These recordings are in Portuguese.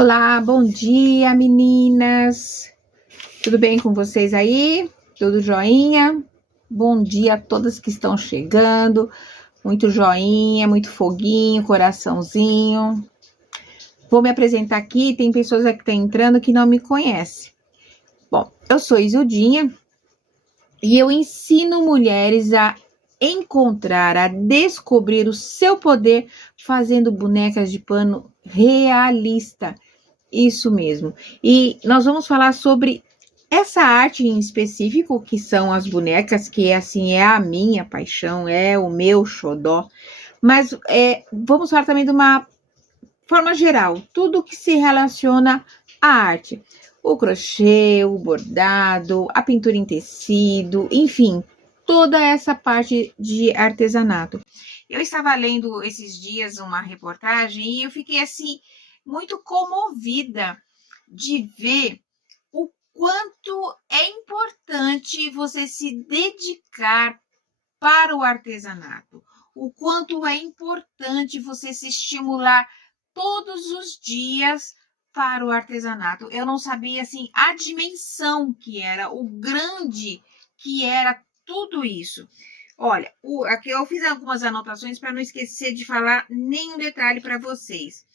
Olá, bom dia, meninas. Tudo bem com vocês aí? Tudo joinha? Bom dia a todas que estão chegando. Muito joinha, muito foguinho, coraçãozinho. Vou me apresentar aqui. Tem pessoas aqui que estão entrando que não me conhecem. Bom, eu sou Isildinha e eu ensino mulheres a encontrar, a descobrir o seu poder fazendo bonecas de pano realista. Isso mesmo. E nós vamos falar sobre essa arte em específico, que são as bonecas, que assim é a minha paixão, é o meu xodó. Mas vamos falar também de uma forma geral, tudo que se relaciona à arte. O crochê, o bordado, a pintura em tecido, enfim, toda essa parte de artesanato. Eu estava lendo esses dias uma reportagem e eu fiquei assim muito comovida de ver o quanto é importante você se dedicar para o artesanato, o quanto é importante você se estimular todos os dias para o artesanato. Eu não sabia assim a dimensão que era, o grande que era tudo isso. Olha, aqui eu fiz algumas anotações para não esquecer de falar nenhum detalhe para vocês.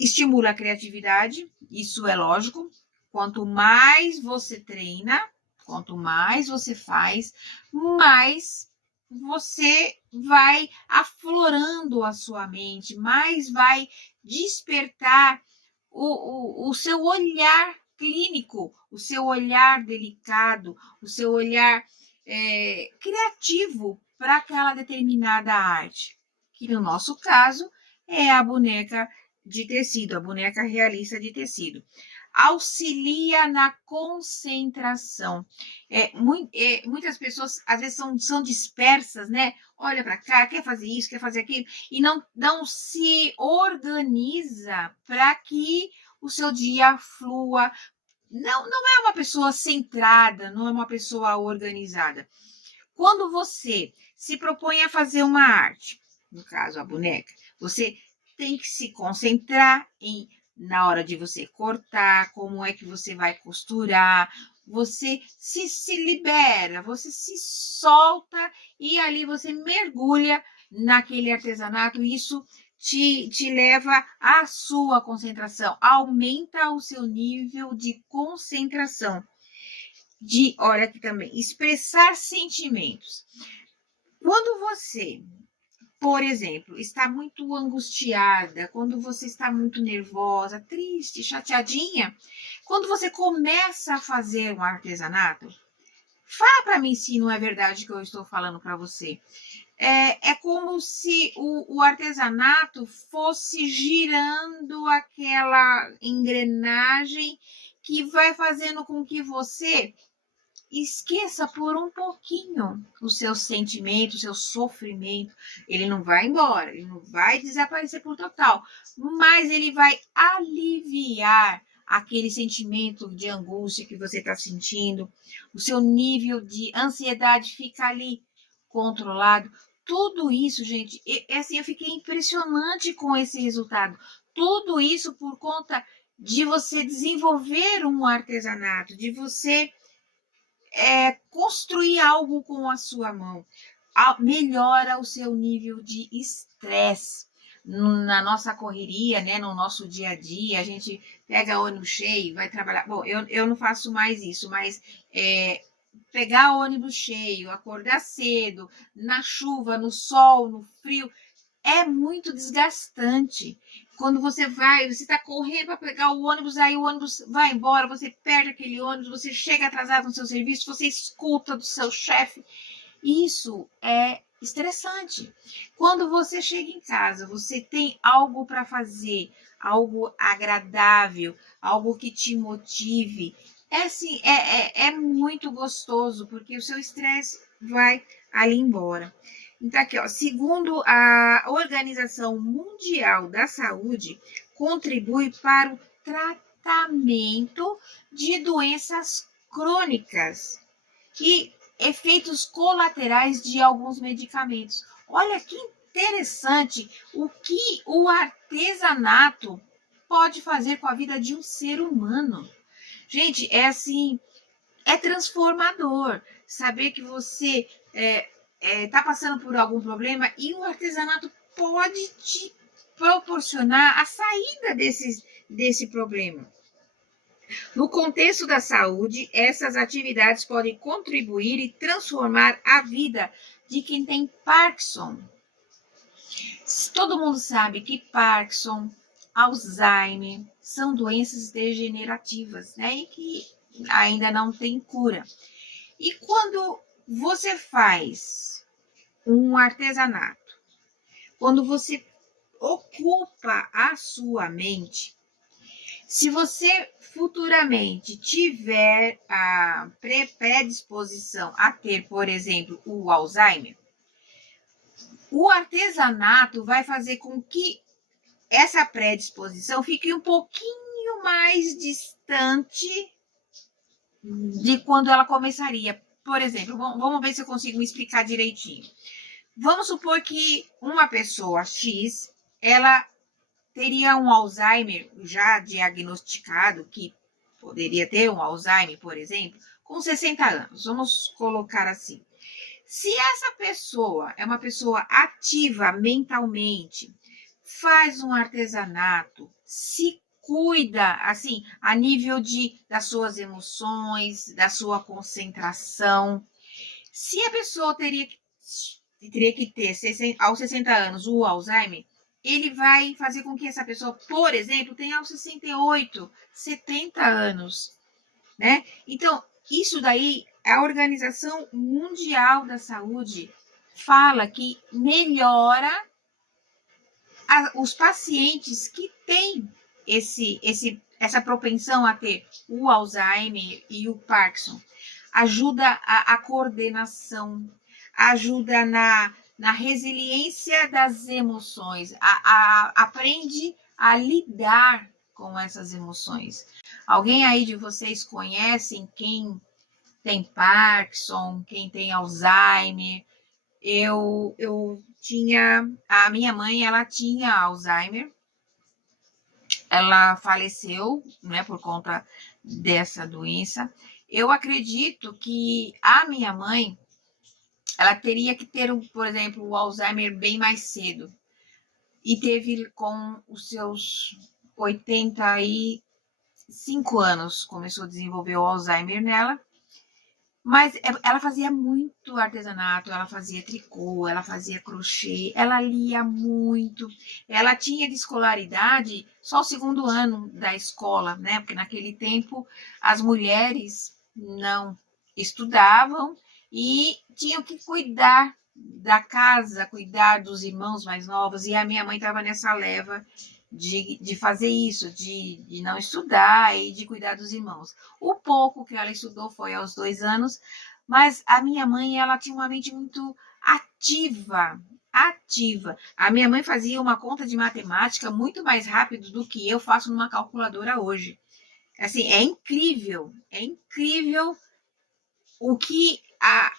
Estimula a criatividade, isso é lógico. Quanto mais você treina, quanto mais você faz, mais você vai aflorando a sua mente, mais vai despertar o seu olhar clínico, o seu olhar delicado, o seu olhar criativo para aquela determinada arte, que no nosso caso é a boneca de tecido, a boneca realista de tecido. Auxilia na concentração. Muitas pessoas, às vezes, são dispersas, né? Olha para cá, quer fazer isso, quer fazer aquilo, e não se organiza para que o seu dia flua. Não é uma pessoa centrada, não é uma pessoa organizada. Quando você se propõe a fazer uma arte, no caso a boneca, você tem que se concentrar na hora de você cortar, como é que você vai costurar, você se libera, você se solta e ali você mergulha naquele artesanato. Isso te leva à sua concentração, aumenta o seu nível de concentração. Olha aqui também, expressar sentimentos. Quando você, por exemplo, está muito angustiada, quando você está muito nervosa, triste, chateadinha, quando você começa a fazer um artesanato, fala para mim se não é verdade que eu estou falando para você. É como se o artesanato fosse girando aquela engrenagem que vai fazendo com que você esqueça por um pouquinho o seu sentimento, o seu sofrimento. Ele não vai embora, ele não vai desaparecer por total, mas ele vai aliviar aquele sentimento de angústia que você está sentindo. O seu nível de ansiedade fica ali controlado. Tudo isso, gente, assim, eu fiquei impressionante com esse resultado. Tudo isso por conta de você desenvolver um artesanato, de você construir algo com a sua mão. Melhora o seu nível de estresse. Na nossa correria, né, no nosso dia a dia, a gente pega ônibus cheio, vai trabalhar. Bom, eu não faço mais isso, mas pegar ônibus cheio, acordar cedo, na chuva, no sol, no frio, é muito desgastante. Quando você está correndo para pegar o ônibus, aí o ônibus vai embora, você perde aquele ônibus, você chega atrasado no seu serviço, você escuta do seu chefe. Isso é estressante. Quando você chega em casa, você tem algo para fazer, algo agradável, algo que te motive. Assim, é muito gostoso, porque o seu estresse vai ali embora. Então, aqui, ó, segundo a Organização Mundial da Saúde, contribui para o tratamento de doenças crônicas e efeitos colaterais de alguns medicamentos. Olha que interessante o que o artesanato pode fazer com a vida de um ser humano. Gente, é assim, é transformador saber que você está passando por algum problema e o artesanato pode te proporcionar a saída desse problema. No contexto da saúde, essas atividades podem contribuir e transformar a vida de quem tem Parkinson. Todo mundo sabe que Parkinson, Alzheimer são doenças degenerativas, né? E que ainda não tem cura. E quando você faz um artesanato, quando você ocupa a sua mente, se você futuramente tiver a predisposição a ter, por exemplo, o Alzheimer, o artesanato vai fazer com que essa predisposição fique um pouquinho mais distante de quando ela começaria. Por exemplo, vamos ver se eu consigo me explicar direitinho. Vamos supor que uma pessoa X, ela teria um Alzheimer já diagnosticado, que poderia ter um Alzheimer, por exemplo, com 60 anos. Vamos colocar assim. Se essa pessoa é uma pessoa ativa mentalmente, faz um artesanato, se cuida, assim, a nível das suas emoções, da sua concentração. Se a pessoa teria que ter aos 60 anos o Alzheimer, ele vai fazer com que essa pessoa, por exemplo, tenha aos 68, 70 anos, né? Então, isso daí, a Organização Mundial da Saúde fala que melhora os pacientes que têm essa propensão a ter o Alzheimer e o Parkinson. Ajuda a coordenação, ajuda na resiliência das emoções, aprende a lidar com essas emoções. Alguém aí de vocês conhecem quem tem Parkinson, quem tem Alzheimer? Eu tinha, a minha mãe, ela tinha Alzheimer, ela faleceu, né, por conta dessa doença. Eu acredito que a minha mãe, ela teria que ter, por exemplo, o Alzheimer bem mais cedo. E teve com os seus 85 anos, começou a desenvolver o Alzheimer nela. Mas ela fazia muito artesanato, ela fazia tricô, ela fazia crochê, ela lia muito. Ela tinha de escolaridade só o segundo ano da escola, né? Porque naquele tempo as mulheres não estudavam e tinham que cuidar da casa, cuidar dos irmãos mais novos. E a minha mãe estava nessa leva de fazer isso, de não estudar e de cuidar dos irmãos. O pouco que ela estudou foi aos 2 anos, mas a minha mãe, ela tinha uma mente muito ativa. A minha mãe fazia uma conta de matemática muito mais rápido do que eu faço numa calculadora hoje. Assim, é incrível o que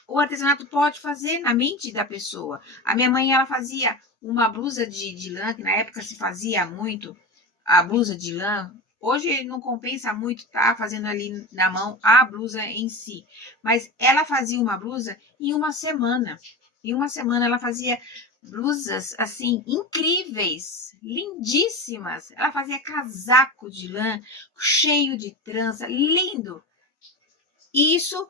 o artesanato pode fazer na mente da pessoa. A minha mãe, ela fazia uma blusa de lã, que na época se fazia muito, a blusa de lã. Hoje não compensa muito estar fazendo ali na mão a blusa em si. Mas ela fazia uma blusa em uma semana. Em uma semana ela fazia blusas, assim, incríveis, lindíssimas. Ela fazia casaco de lã, cheio de trança, lindo. E isso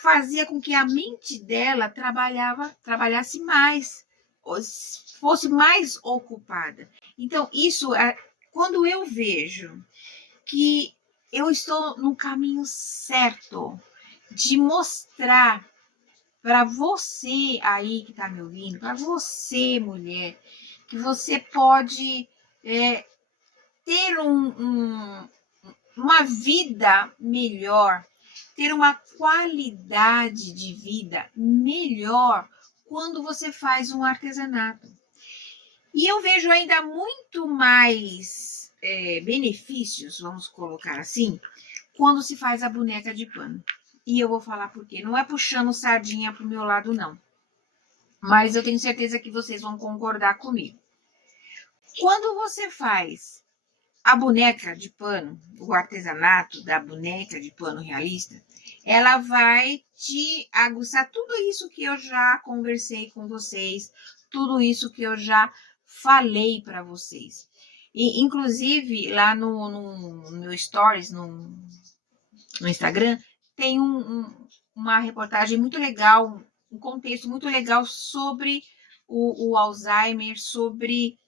fazia com que a mente dela trabalhasse mais, fosse mais ocupada. Então, isso, quando eu vejo que eu estou no caminho certo de mostrar para você aí que está me ouvindo, para você, mulher, que você pode ter uma vida melhor, ter uma qualidade de vida melhor quando você faz um artesanato. E eu vejo ainda muito mais benefícios, vamos colocar assim, quando se faz a boneca de pano. E eu vou falar por quê. Não é puxando sardinha para o meu lado, não. Mas eu tenho certeza que vocês vão concordar comigo. Quando você faz a boneca de pano, o artesanato da boneca de pano realista, ela vai te aguçar tudo isso que eu já conversei com vocês, tudo isso que eu já falei para vocês. E, inclusive, lá no meu Stories, no Instagram, tem uma reportagem muito legal, um contexto muito legal sobre o Alzheimer, sobre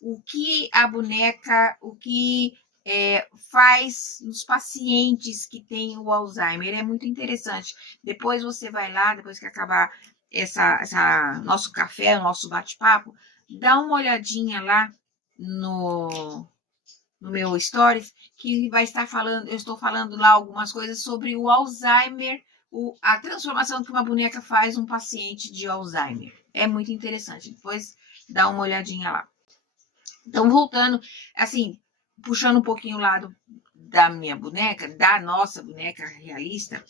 o que a boneca, o que faz nos pacientes que têm o Alzheimer. É muito interessante. Depois você vai lá, depois que acabar nosso café, nosso bate-papo, dá uma olhadinha lá no meu stories, que vai estar falando, eu estou falando lá algumas coisas sobre o Alzheimer, a transformação que uma boneca faz um paciente de Alzheimer. É muito interessante. Depois dá uma olhadinha lá. Então, voltando, assim, puxando um pouquinho o lado da minha boneca, da nossa boneca realista,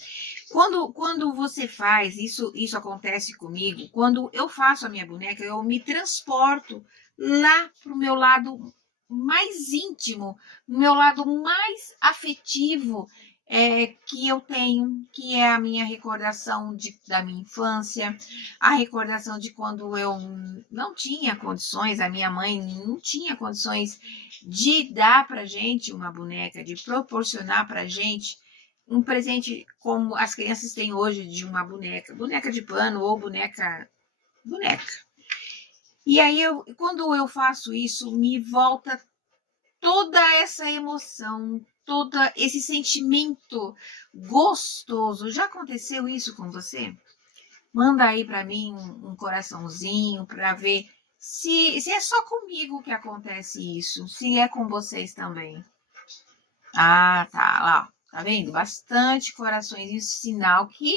quando você faz, isso acontece comigo, quando eu faço a minha boneca, eu me transporto lá para o meu lado mais íntimo, meu lado mais afetivo que eu tenho, que é a minha recordação da minha infância, a recordação de quando eu não tinha condições, a minha mãe não tinha condições de dar para gente uma boneca, de proporcionar para gente um presente como as crianças têm hoje de uma boneca de pano ou boneca. E aí, quando eu faço isso, me volta toda essa emoção, todo esse sentimento gostoso. Já aconteceu isso com você? Manda aí para mim um coraçãozinho para ver se é só comigo que acontece isso, se é com vocês também. Ah, tá, lá, tá vendo? Bastante corações, sinal que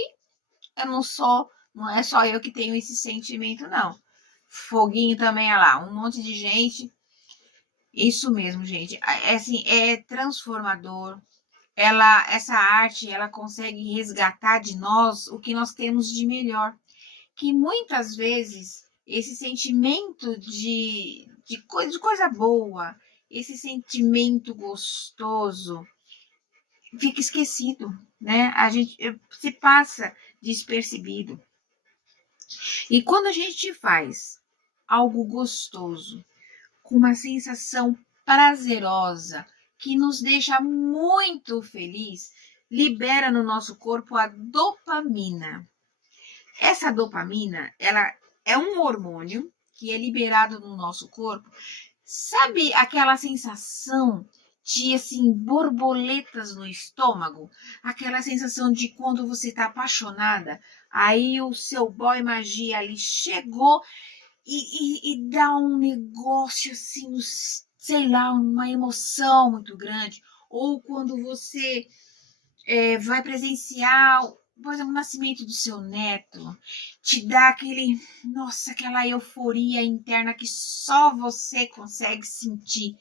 eu não é só eu que tenho esse sentimento, não. Foguinho também, olha lá, um monte de gente. Isso mesmo, gente. É assim, é transformador. Essa arte, ela consegue resgatar de nós o que nós temos de melhor. Que muitas vezes esse sentimento de coisa boa, esse sentimento gostoso, fica esquecido, né? A gente se passa despercebido. E quando a gente faz algo gostoso, com uma sensação prazerosa, que nos deixa muito feliz, libera no nosso corpo a dopamina. Essa dopamina, ela é um hormônio que é liberado no nosso corpo. Sabe aquela sensação de assim borboletas no estômago? Aquela sensação de quando você está apaixonada, aí o seu boy magia ali chegou e dá um negócio assim, sei lá, uma emoção muito grande. Ou quando você vai presenciar, por exemplo, o nascimento do seu neto, te dá aquela euforia interna que só você consegue sentir.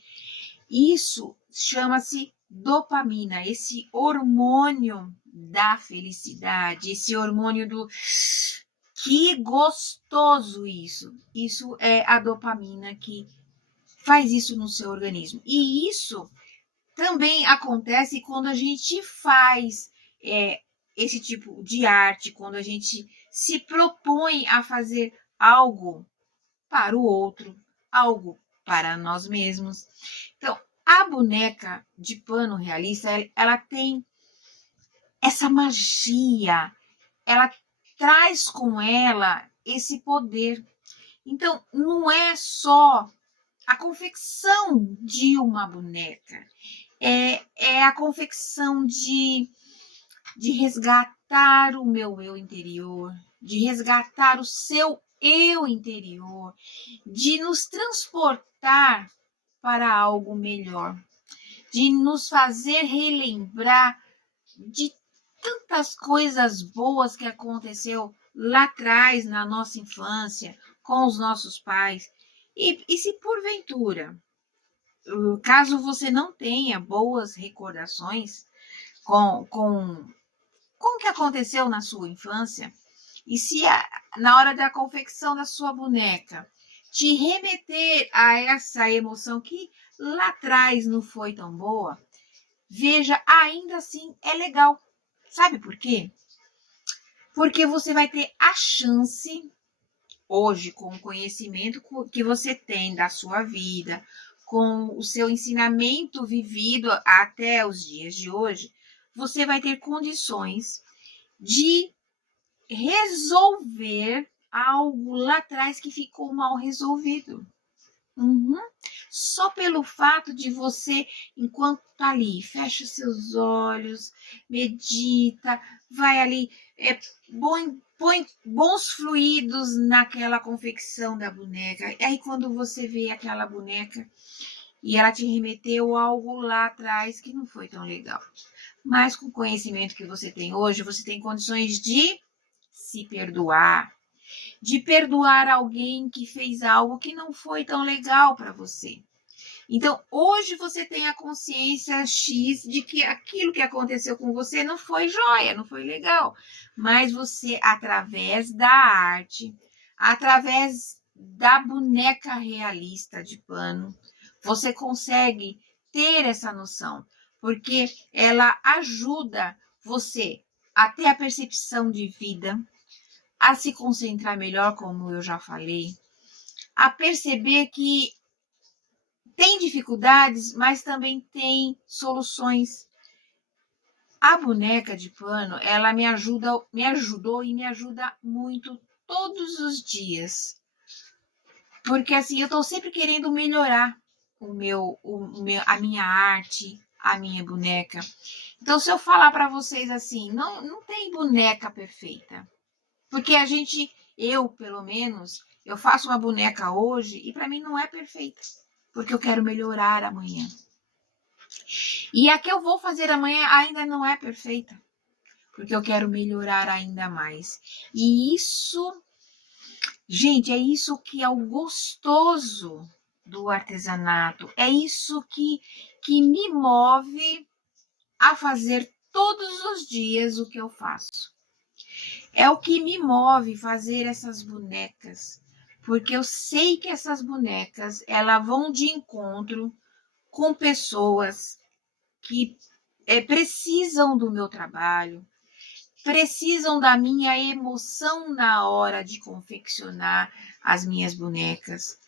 Isso chama-se dopamina, esse hormônio da felicidade, esse hormônio do que gostoso isso. Isso é a dopamina que faz isso no seu organismo. E isso também acontece quando a gente faz esse tipo de arte, quando a gente se propõe a fazer algo para o outro, algo para nós mesmos. Então, a boneca de pano realista, ela tem essa magia, ela traz com ela esse poder. Então, não é só a confecção de uma boneca, é a confecção de resgatar o meu eu interior, de resgatar o seu eu interior, de nos transportar para algo melhor, de nos fazer relembrar de tantas coisas boas que aconteceu lá atrás na nossa infância, com os nossos pais. E se porventura, caso você não tenha boas recordações com o que aconteceu na sua infância, e se na hora da confecção da sua boneca te remeter a essa emoção que lá atrás não foi tão boa, veja, ainda assim é legal. Sabe por quê? Porque você vai ter a chance, hoje, com o conhecimento que você tem da sua vida, com o seu ensinamento vivido até os dias de hoje, você vai ter condições de resolver algo lá atrás que ficou mal resolvido. Só pelo fato de você, enquanto tá ali, fecha seus olhos, medita, vai ali, põe bons fluidos naquela confecção da boneca. E aí quando você vê aquela boneca e ela te remeteu algo lá atrás que não foi tão legal. Mas com o conhecimento que você tem hoje, você tem condições de se perdoar, de perdoar alguém que fez algo que não foi tão legal para você. Então, hoje você tem a consciência X de que aquilo que aconteceu com você não foi joia, não foi legal. Mas você, através da arte, através da boneca realista de pano, você consegue ter essa noção, porque ela ajuda você a ter a percepção de vida, a se concentrar melhor, como eu já falei, a perceber que tem dificuldades, mas também tem soluções. A boneca de pano, ela me ajudou e me ajuda muito todos os dias. Porque assim, eu tô sempre querendo melhorar a minha arte, a minha boneca. Então, se eu falar para vocês assim, não tem boneca perfeita. Porque eu pelo menos, eu faço uma boneca hoje e para mim não é perfeita. Porque eu quero melhorar amanhã. E a que eu vou fazer amanhã ainda não é perfeita. Porque eu quero melhorar ainda mais. E isso, gente, é isso que é o gostoso do artesanato. É isso que me move a fazer todos os dias o que eu faço. É o que me move fazer essas bonecas. Porque eu sei que essas bonecas, elas vão de encontro com pessoas que precisam do meu trabalho, precisam da minha emoção na hora de confeccionar as minhas bonecas,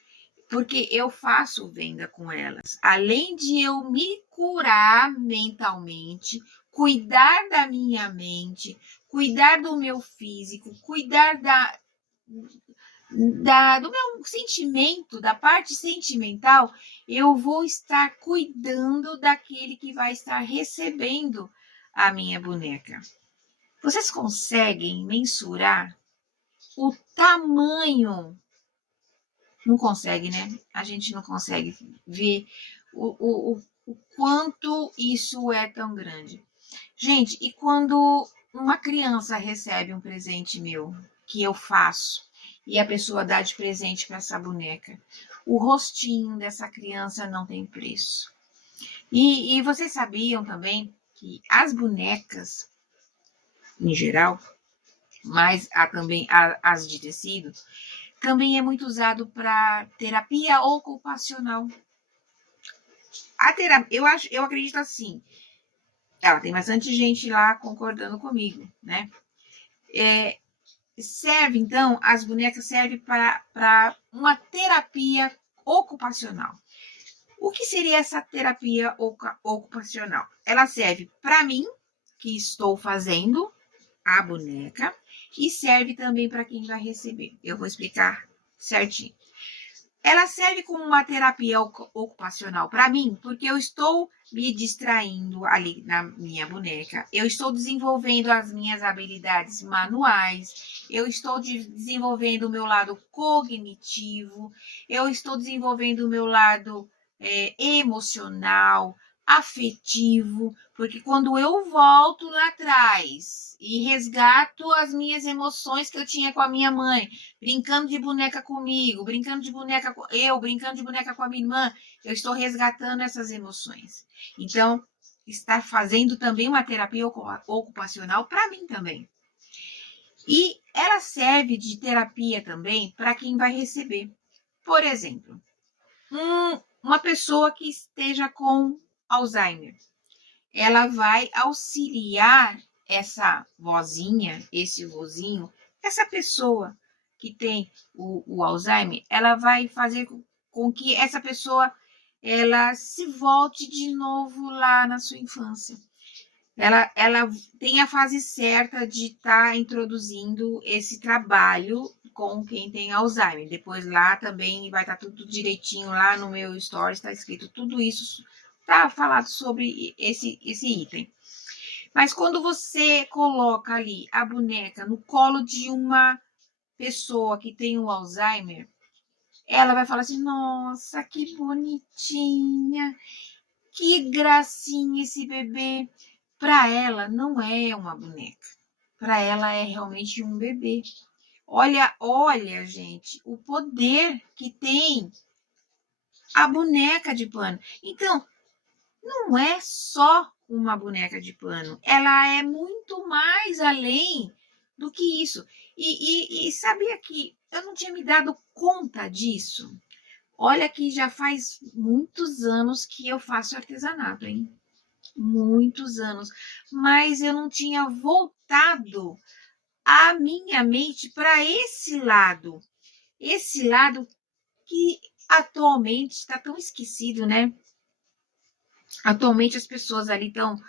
porque eu faço venda com elas. Além de eu me curar mentalmente, cuidar da minha mente, cuidar do meu físico, cuidar do meu sentimento, da parte sentimental, eu vou estar cuidando daquele que vai estar recebendo a minha boneca. Vocês conseguem mensurar o tamanho? Não consegue, né? A gente não consegue ver o quanto isso é tão grande. Gente, e quando uma criança recebe um presente meu, que eu faço, e a pessoa dá de presente para essa boneca, o rostinho dessa criança não tem preço. E vocês sabiam também que as bonecas, em geral, mas também as de tecido, também é muito usado para terapia ocupacional. Eu acredito assim, tem bastante gente lá concordando comigo, né? Então, as bonecas servem para uma terapia ocupacional. O que seria essa terapia ocupacional? Ela serve para mim, que estou fazendo a boneca, e serve também para quem vai receber. Eu vou explicar certinho. Ela serve como uma terapia ocupacional para mim, porque eu estou me distraindo ali na minha boneca, eu estou desenvolvendo as minhas habilidades manuais, eu estou desenvolvendo o meu lado cognitivo, eu estou desenvolvendo o meu lado emocional, afetivo, porque quando eu volto lá atrás e resgato as minhas emoções que eu tinha com a minha mãe, brincando de boneca comigo, brincando de boneca com a minha irmã, eu estou resgatando essas emoções. Então, está fazendo também uma terapia ocupacional para mim também. E ela serve de terapia também para quem vai receber. Por exemplo, uma pessoa que esteja com Alzheimer. Ela vai auxiliar essa vozinha, esse vozinho, essa pessoa que tem o Alzheimer, ela vai fazer com que essa pessoa ela se volte de novo lá na sua infância. Ela tem a fase certa de estar introduzindo esse trabalho com quem tem Alzheimer. Depois lá também vai estar tudo direitinho, lá no meu story está escrito tudo isso, está falado sobre esse item. Mas quando você coloca ali a boneca no colo de uma pessoa que tem o Alzheimer, ela vai falar assim, nossa, que bonitinha, que gracinha esse bebê. Para ela não é uma boneca, para ela é realmente um bebê. Olha, gente, o poder que tem a boneca de pano. Então, não é só uma boneca de pano, ela é muito mais além do que isso. E sabia que eu não tinha me dado conta disso? Olha que já faz muitos anos que eu faço artesanato, hein? Muitos anos, mas eu não tinha voltado a minha mente para esse lado que atualmente está tão esquecido, né? Atualmente as pessoas ali estão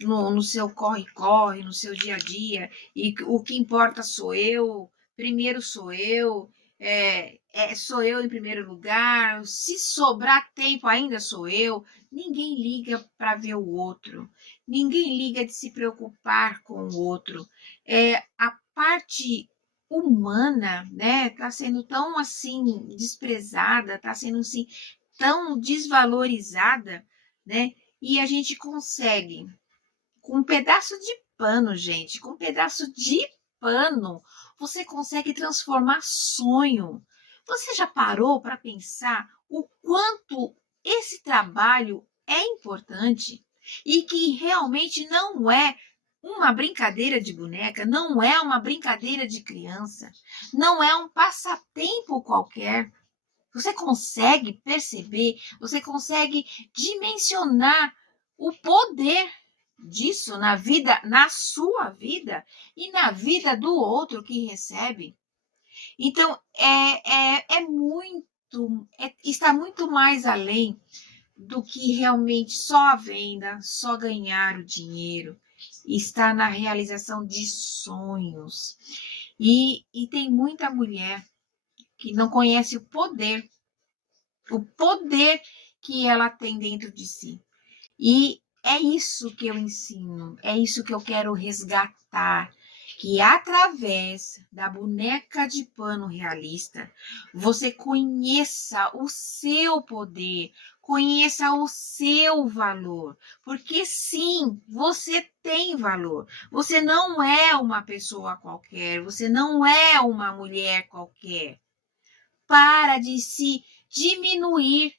no seu corre-corre, no seu dia a dia, e o que importa sou eu, primeiro sou eu, sou eu em primeiro lugar, se sobrar tempo ainda sou eu, ninguém liga para ver o outro, ninguém liga de se preocupar com o outro. A parte humana, né, tá sendo tão assim desprezada, tá sendo assim tão desvalorizada, né? E a gente consegue com um pedaço de pano, gente, com um pedaço de pano, você consegue transformar sonho. Você já parou para pensar o quanto esse trabalho é importante e que realmente não é uma brincadeira de boneca, não é uma brincadeira de criança, não é um passatempo qualquer. Você consegue perceber, você consegue dimensionar o poder disso na vida, na sua vida e na vida do outro que recebe. Então, está muito mais além do que realmente só a venda, só ganhar o dinheiro. Está na realização de sonhos. E tem muita mulher que não conhece o poder que ela tem dentro de si. E é isso que eu ensino, é isso que eu quero resgatar, que através da boneca de pano realista, você conheça o seu poder, conheça o seu valor, porque sim, você tem valor. Você não é uma pessoa qualquer, você não é uma mulher qualquer. Para de se diminuir,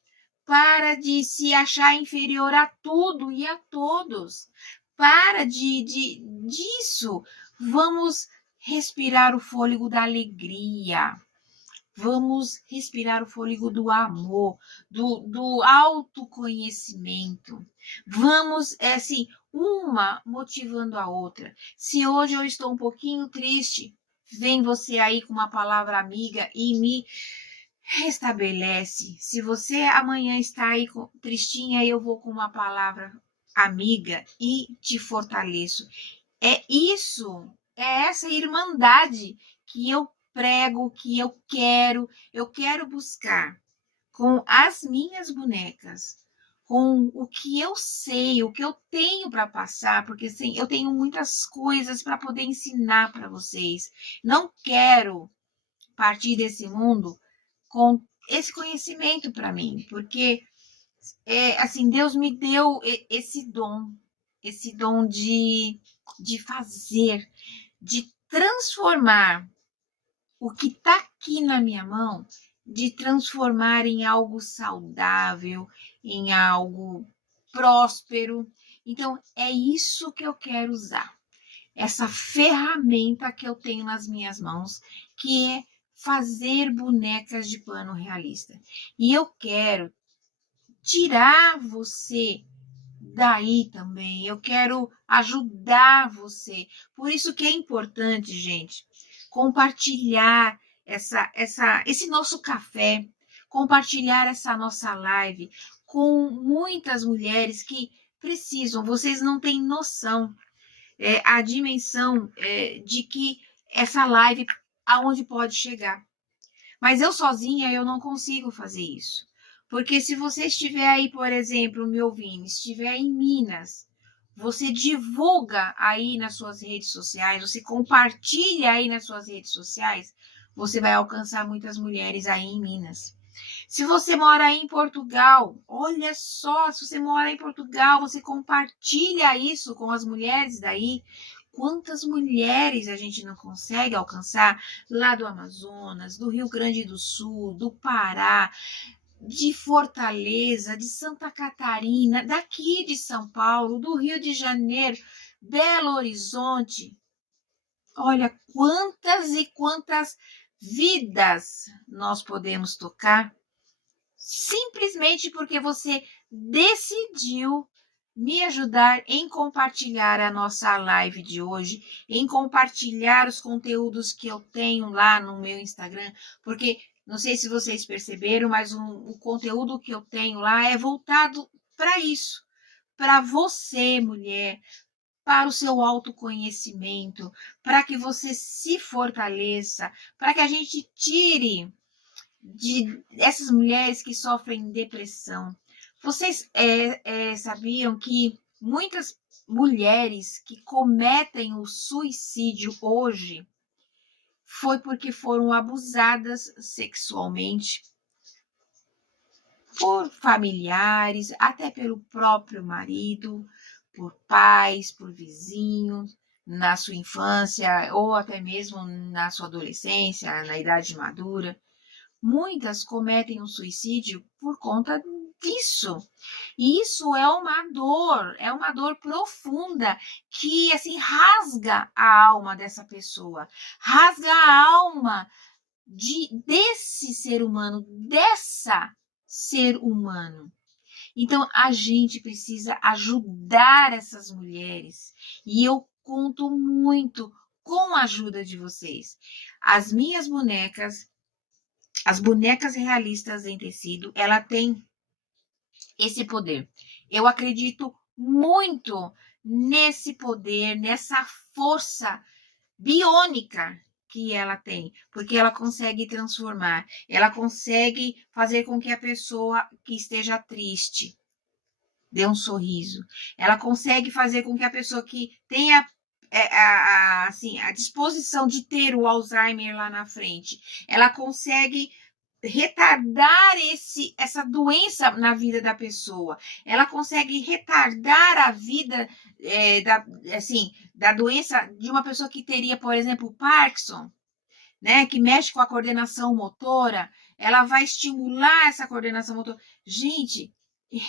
para de se achar inferior a tudo e a todos. Para disso. Vamos respirar o fôlego da alegria. Vamos respirar o fôlego do amor, do autoconhecimento. Vamos, assim, uma motivando a outra. Se hoje eu estou um pouquinho triste, vem você aí com uma palavra amiga e me restabelece. Se você amanhã está aí tristinha, eu vou com uma palavra amiga e te fortaleço. É isso, é essa irmandade que eu prego, que eu quero buscar com as minhas bonecas, com o que eu sei, o que eu tenho para passar, porque assim, eu tenho muitas coisas para poder ensinar para vocês. Não quero partir desse mundo com esse conhecimento para mim, porque assim, Deus me deu esse dom de fazer, de transformar o que está aqui na minha mão, de transformar em algo saudável, em algo próspero. Então, é isso que eu quero usar. Essa ferramenta que eu tenho nas minhas mãos, que é fazer bonecas de pano realista. E eu quero tirar você daí também. Eu quero ajudar você. Por isso que é importante, gente, compartilhar esse nosso café, compartilhar essa nossa live com muitas mulheres que precisam. Vocês não têm noção a dimensão de que essa live aonde pode chegar. Mas eu sozinha eu não consigo fazer isso. Porque se você estiver aí, por exemplo, me ouvindo, estiver em Minas, você divulga aí nas suas redes sociais, você compartilha aí nas suas redes sociais, você vai alcançar muitas mulheres aí em Minas. Se você mora aí em Portugal, olha só, se você mora em Portugal, você compartilha isso com as mulheres daí. Quantas mulheres a gente não consegue alcançar lá do Amazonas, do Rio Grande do Sul, do Pará, de Fortaleza, de Santa Catarina, daqui de São Paulo, do Rio de Janeiro, Belo Horizonte. Olha quantas e quantas vidas nós podemos tocar simplesmente porque você decidiu me ajudar em compartilhar a nossa live de hoje, em compartilhar os conteúdos que eu tenho lá no meu Instagram, porque não sei se vocês perceberam, mas o conteúdo que eu tenho lá é voltado para isso, para você, mulher, para o seu autoconhecimento, para que você se fortaleça, para que a gente tire de essas mulheres que sofrem depressão. Vocês sabiam que muitas mulheres que cometem o suicídio hoje foi porque foram abusadas sexualmente por familiares, até pelo próprio marido, por pais, por vizinhos, na sua infância ou até mesmo na sua adolescência, na idade madura. Muitas cometem o suicídio por conta disso. E isso é uma dor profunda que assim rasga a alma dessa pessoa, rasga a alma desse ser humano, dessa ser humano. Então a gente precisa ajudar essas mulheres e eu conto muito com a ajuda de vocês. As minhas bonecas, as bonecas realistas em tecido, ela tem esse poder. Eu acredito muito nesse poder, nessa força biônica que ela tem, porque ela consegue transformar, ela consegue fazer com que a pessoa que esteja triste dê um sorriso, ela consegue fazer com que a pessoa que tenha assim, a disposição de ter o Alzheimer lá na frente, ela consegue retardar essa doença na vida da pessoa. Ela consegue retardar a vida da doença de uma pessoa que teria, por exemplo, Parkinson, né, que mexe com a coordenação motora. Ela vai estimular essa coordenação motora. Gente,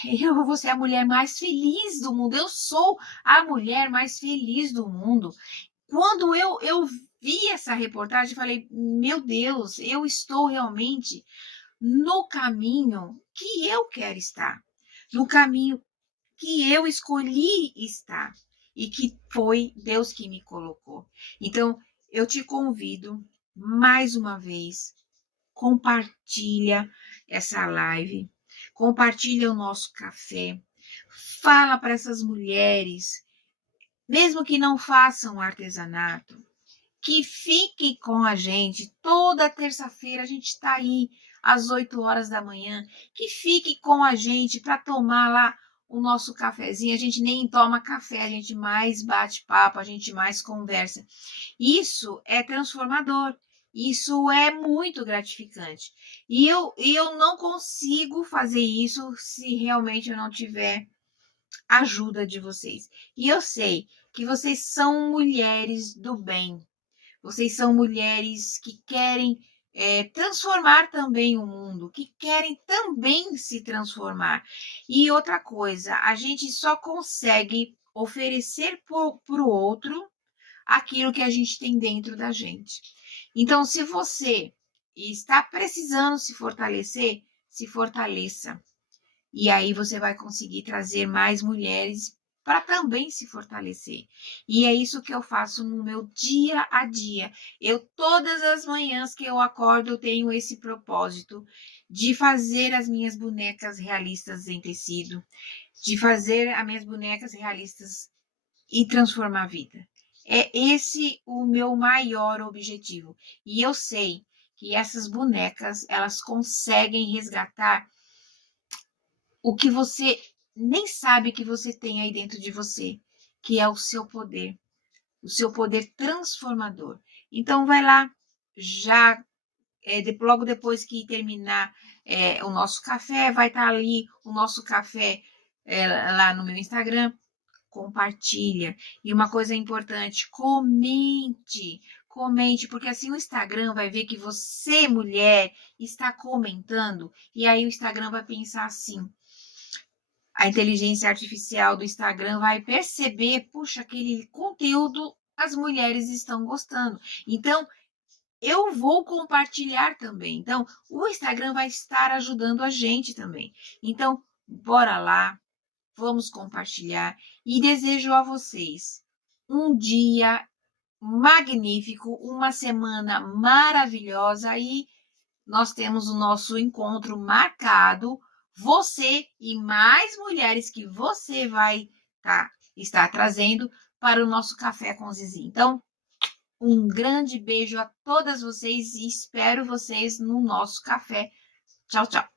eu vou ser a mulher mais feliz do mundo. Eu sou a mulher mais feliz do mundo. Quando eu vi essa reportagem, falei, meu Deus, eu estou realmente no caminho que eu quero estar, no caminho que eu escolhi estar e que foi Deus que me colocou. Então, eu te convido mais uma vez, compartilha essa live, compartilha o nosso café, fala para essas mulheres, mesmo que não façam artesanato, que fique com a gente. Toda terça-feira a gente está aí às 8 horas da manhã. Que fique com a gente para tomar lá o nosso cafezinho. A gente nem toma café, a gente mais bate papo, a gente mais conversa. Isso é transformador. Isso é muito gratificante. E eu não consigo fazer isso se realmente eu não tiver ajuda de vocês. E eu sei que vocês são mulheres do bem. Vocês são mulheres que querem transformar também o mundo, que querem também se transformar. E outra coisa, a gente só consegue oferecer para o outro aquilo que a gente tem dentro da gente. Então, se você está precisando se fortalecer, se fortaleça. E aí você vai conseguir trazer mais mulheres para também se fortalecer. E é isso que eu faço no meu dia a dia. Todas as manhãs que eu acordo, eu tenho esse propósito de fazer as minhas bonecas realistas em tecido, de fazer as minhas bonecas realistas e transformar a vida. É esse o meu maior objetivo. E eu sei que essas bonecas, elas conseguem resgatar o que você nem sabe que você tem aí dentro de você, que é o seu poder transformador. Então vai lá, já logo depois que terminar o nosso café, vai estar ali o nosso café lá no meu Instagram. Compartilha. E uma coisa importante, comente, porque assim o Instagram vai ver que você, mulher, está comentando, e aí o Instagram vai pensar assim, a inteligência artificial do Instagram vai perceber, puxa, aquele conteúdo as mulheres estão gostando. Então, eu vou compartilhar também. Então, o Instagram vai estar ajudando a gente também. Então, bora lá, vamos compartilhar e desejo a vocês um dia magnífico, uma semana maravilhosa e nós temos o nosso encontro marcado, você e mais mulheres que você vai estar trazendo para o nosso Café com Zizi. Então, um grande beijo a todas vocês e espero vocês no nosso café. Tchau, tchau.